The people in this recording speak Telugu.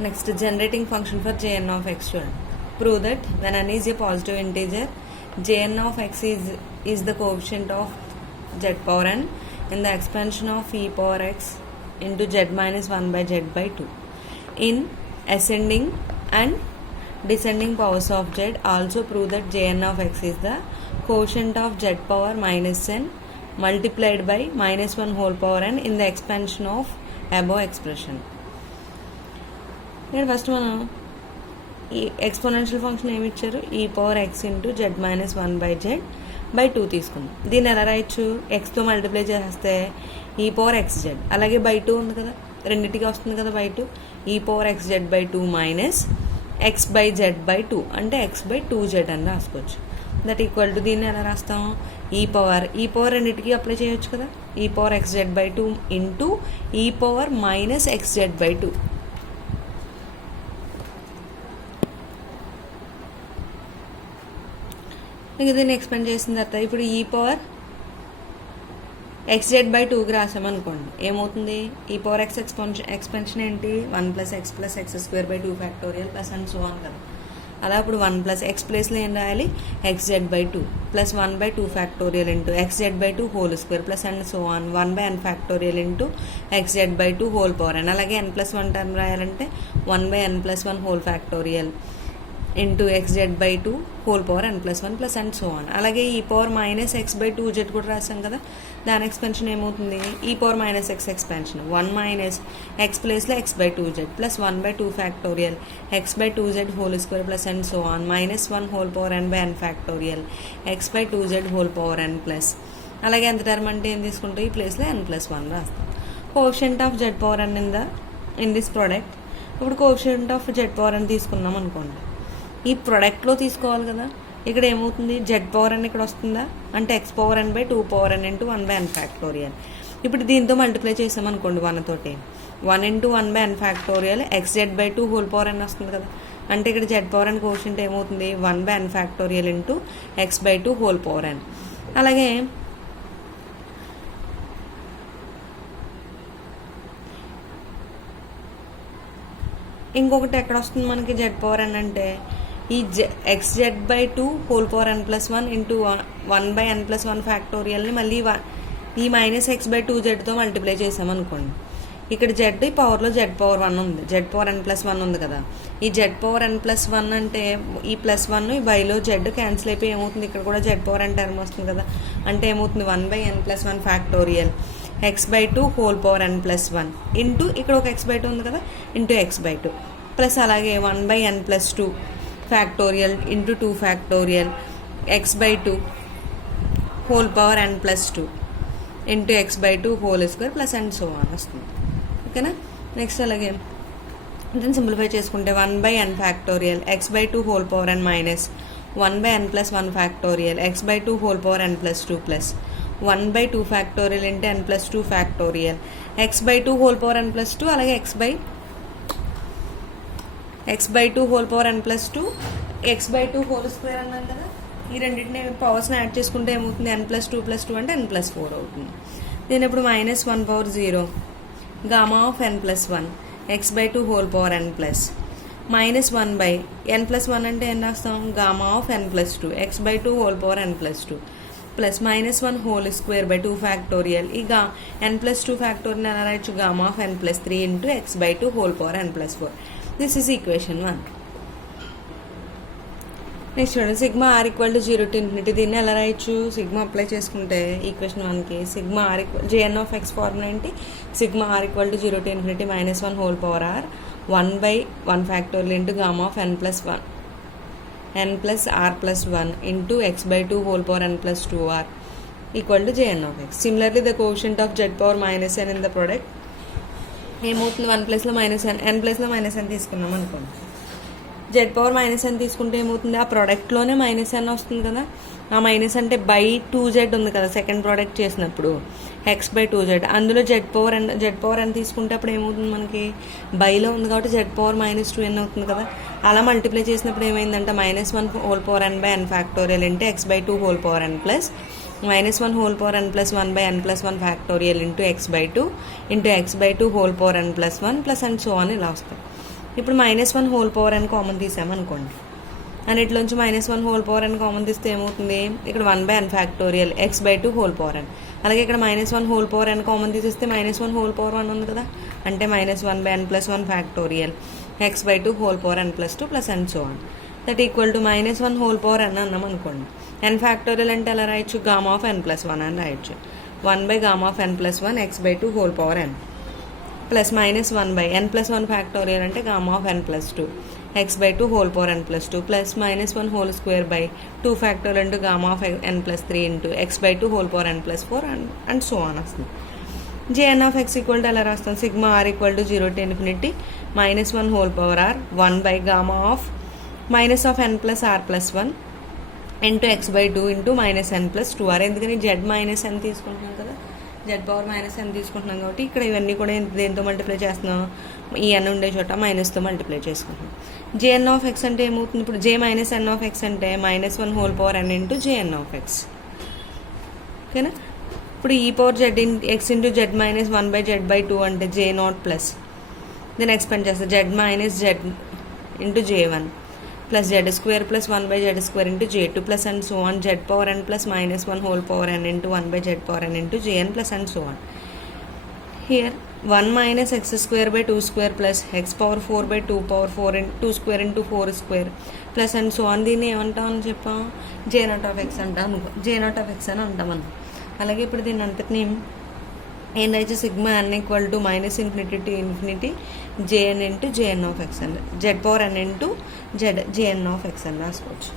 Next, generating function for Jn of x student. Prove that when n is a positive integer, Jn of x is the coefficient of z power n in the expansion of e power x into z minus 1 by z by 2. In ascending and descending powers of z, also prove that Jn of x is the quotient of z power minus n multiplied by minus 1 whole power n in the expansion of above expression. First మనం ఈ ఎక్స్పోనెన్షియల్ ఫంక్షన్ ఏమి ఇచ్చారు, ఈ power X into Z minus 1 by Z by 2 తీసుకుందాం. దీన్ని ఎలా రాయొచ్చు, ఎక్స్తో మల్టిప్లై చేస్తే ఈ పవర్ ఎక్స్ జెడ్, అలాగే బై 2 ఉంది కదా, రెండింటికి వస్తుంది కదా బై 2, ఈ power x z by 2 minus x by Z by 2 అంటే ఎక్స్ బై 2 జెడ్ అని రాసుకోవచ్చు. దట్ ఈక్వల్ టు దీన్ని ఎలా రాస్తాం, ఈ పవర్ రెండింటికి అప్లై చేయొచ్చు కదా, e power x z by 2 into e power minus x z by 2. ఇంకా దీన్ని ఎక్స్పెండ్ చేసిన తర్వాత ఇప్పుడు ఈ పవర్ ఎక్స్ జెడ్ బై 2కి రాసామనుకోండి, ఏమవుతుంది, ఈ పవర్ ఎక్స్ ఎక్స్పెన్షన్ ఏంటి, 1 plus x plus x square by 2 factorial plus and so on కదా. అలా ఇప్పుడు 1 ప్లస్ ఎక్స్ ప్లేస్లో ఏం రాయాలి, x z by 2 plus 1 by 2 factorial into x z by 2 whole square plus and so on 1 by n factorial into x z by 2 whole power n. అలాగే ఎన్ ప్లస్ 1 టర్మ్ రాయాలంటే 1 by n plus 1 whole factorial into x z by 2 whole power n plus 1 plus and so on. అలాగే e power minus x by 2 z కూడా రాసాం కదా, దాని ఎక్స్పెన్షన్ ఏమవుతుంది, e power minus x expansion 1 minus x ప్లేస్లో x by 2 z plus 1 by 2 factorial x by 2 z whole square plus and so on minus 1 whole power n by n factorial x by 2 z whole power n plus. అలాగే ఎంత టర్మ్ అంటే ఏం తీసుకుంటే ఈ ప్లేస్లో ఎన్ ప్లస్ 1 రాస్తాం. Coefficient of z power n in this product. ఇప్పుడు coefficient of z power n తీసుకున్నాం అనుకోండి, ఈ ప్రొడక్ట్లో తీసుకోవాలి కదా, ఇక్కడ ఏమవుతుంది, జెడ్ పవర్ ఎన్ ఇక్కడ వస్తుందా అంటే x power n by 2 power n into 1 by n factorial. ఇప్పుడు దీంతో మల్టిప్లై చేసామనుకోండి 1 తోటి, 1 into 1 by n factorial x z by 2 whole power n వస్తుంది కదా, అంటే ఇక్కడ జెడ్ పవర్ ఎన్ కోషంట్ ఏమవుతుంది, 1 by n factorial into x by 2 whole power n. అలాగే ఇంకొకటి ఎక్కడ వస్తుంది మనకి జెడ్ పవర్ ఎన్ అంటే ఈ x z by 2 whole power n plus 1 into 1 by n plus 1 ఫ్యాక్టోరియల్ని మళ్ళీ ఈ మైనస్ ఎక్స్ బై 2 జెడ్తో మల్టిప్లై చేసామనుకోండి, ఇక్కడ జెడ్ ఈ పవర్లో జెడ్ పవర్ 1 ఉంది, జెడ్ పవర్ ఎన్ ప్లస్ 1 ఉంది కదా, ఈ జెడ్ పవర్ ఎన్ ప్లస్ 1 అంటే ఈ ప్లస్ 1 ఈ బైలో జెడ్ క్యాన్సిల్ అయిపోయి ఏమవుతుంది, ఇక్కడ కూడా జెడ్ పవర్ ఎన్ టర్మ్ వస్తుంది కదా, అంటే ఏమవుతుంది 1 by n plus 1 factorial x by 2 whole power n plus 1 into ఇక్కడ ఒక ఎక్స్ బై 2 ఉంది కదా ఇంటూ ఎక్స్ బై 2 ప్లస్ అలాగే 1 by n plus 2 factorial into 2 factorial x by 2 whole power n plus 2 into x by 2 whole square plus and so on వస్తుంది. ఓకేనా. నెక్స్ట్ అలాగే దీన్ని సింప్లిఫై చేసుకుంటే 1 by n factorial x by 2 whole power n minus 1 by n plus 1 factorial x by 2 whole power n plus 2 plus 1 by 2 factorial into n plus 2 factorial x by 2 whole power n plus 2 అలాగే x by 2 whole power n plus 2 x by 2 whole square అన్నాం కదా, ఈ రెండింటిని పవర్స్ని యాడ్ చేసుకుంటే ఏమవుతుంది, ఎన్ ప్లస్ 2 ప్లస్ 2 అంటే ఎన్ ప్లస్ 4 అవుతుంది. దీని ఇప్పుడు minus 1 power 0 gamma of n plus 1 x by 2 whole power n plus minus 1 by n plus 1 అంటే ఏం రాస్తాం, gamma of n plus 2 x by 2 whole power n plus 2 plus minus 1 whole square by 2 factorial ఈ ఎన్ ప్లస్ 2 ఫ్యాక్టోరియల్ ఎలా రాయొచ్చు, gamma of n plus 3 into x by 2 whole power n plus 4. This is equation 1. Next చూడండి, sigma r equal to 0 to infinity. దీన్ని ఎలా రాయొచ్చు, సిగ్మా అప్లై చేసుకుంటే ఈక్వేషన్ 1కి sigma r equal J n of x formula ఏంటి, sigma r equal to 0 to infinity minus 1 whole power r 1 by 1 factorial into gamma of n plus 1 n plus r plus 1 into x by 2 whole power n plus 2r equal to J n of X. Similarly the coefficient of z power minus n in the product ఏమవుతుంది, 1 ప్లస్లో మైనస్ ఎన్, ఎన్ ప్లస్లో మైనస్ ఎన్ తీసుకున్నాం అనుకోండి, జెడ్ పవర్ మైనస్ ఎన్ తీసుకుంటే ఏమవుతుంది, ఆ ప్రోడక్ట్లోనే మైనస్ ఎన్ వస్తుంది కదా, ఆ మైనస్ అంటే బై 2 జెడ్ ఉంది కదా సెకండ్ ప్రోడక్ట్ చేసినప్పుడు ఎక్స్ బై 2 జెడ్, అందులో జెడ్ పవర్ ఎన్ తీసుకుంటే అప్పుడు ఏమవుతుంది, మనకి బైలో ఉంది కాబట్టి జెడ్ పవర్ మైనస్ 2 ఎన్ అవుతుంది కదా, అలా మల్టిప్లై చేసినప్పుడు ఏమైందంటే minus 1 whole power n by n factorial into x by 2 whole power n plus minus 1 whole power n plus 1 by n plus 1 factorial into x by 2 into x by 2 whole power n plus 1 plus and so on ఇలా వస్తాయి. ఇప్పుడు -1 హోల్ పవర్ n కామన్ తీసామనుకోండి, అన్నిట్లోంచి -1 హోల్ పవర్ n కామన్ తీస్తే ఏమవుతుంది, ఇక్కడ 1/n factorial x/2 whole power n. అలాగే ఇక్కడ -1 హోల్ పవర్ n కామన్ తీసేస్తే -1 హోల్ పవర్ 1 ఉంది కదా, అంటే -1/n + 1 factorial x/2 whole power n + 2 + and so on. That equal to -1 whole power n అన్నాం అనుకోండి. n ఫ్యాక్టోరియల్ అంటే ఎలా రాయొచ్చు, గామా ఆఫ్ n + 1 అని రాయొచ్చు. 1/గామా of n + 1 x/2 whole power n plus -1/n + 1 factorial అంటే gamma of n + 2 x/2 whole power n + 2 plus -1 whole square by 2 factorial into gamma of n + 3 into x/2 whole power n + 4 and so on వస్తుంది. jn of x equal to ఎలా రాస్తాం, sigma r equal to 0 to ∞ -1 whole power r 1/గామా of n + r + 1 into x/2 into -n + 2r. ఎందుకని z - n తీసుకుంటున్నాం కదా, z⁻n తీసుకుంటున్నాం కాబట్టి ఇక్కడ ఇవన్నీ కూడా దేంతో మల్టిప్లై చేస్తున్నాం, ఈ n ఉండే చోట మైనస్తో మల్టిప్లై చేసుకుంటున్నాం. jn of x అంటే ఏమవుతుంది, ఇప్పుడు j - n of x అంటే -1 whole power n into jn of x. ఓకేనా. ఇప్పుడు e power z x into z - 1/z/2 అంటే j0 ప్లస్ దీన్ని ఎక్స్పెండ్ చేస్తే z - z into j1 plus z² plus 1/z² into j2 plus and so on z⁻n plus -1 whole power n into 1/z⁻n into jn plus and so on. Here 1 - x²/2² plus x⁴/2² into 4² plus and so on. దీన్ని ఏమంటామని చెప్పాం, j0 of x అంటాం, j0 of x అని అంటాం మనం. అలాగే ఇప్పుడు దీన్ని అంతటిని ఏం రాయొచ్చు, sigma n equal to -∞ to ∞ jn into jn of x అని, z⁻n into jn of x అని రాసుకోవచ్చు.